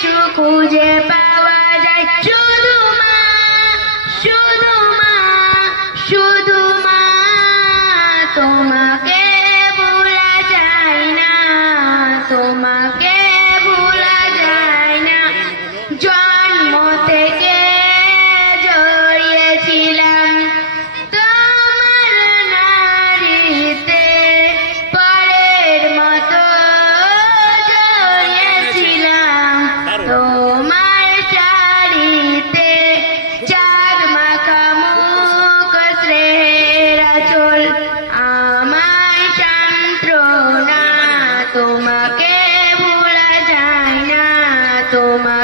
কিছু খুঁজে পাওয়া যায় শুধু মা, শুধু মা, শুধু মা। তোমাকে ভোলা যায় না, তোমাকে ভোলা যায় না। জন্ম থেকে জড়িয়েছিলাম তোমার নাড়িতে, পরের মতো জড়িয়েছিলাম তোমার শাড়িতে। চাঁদ মাখা মুখ স্নেহের আঁচল আমায় সান্ত্বনা, তোমাকে ভোলা যায় না, তোমার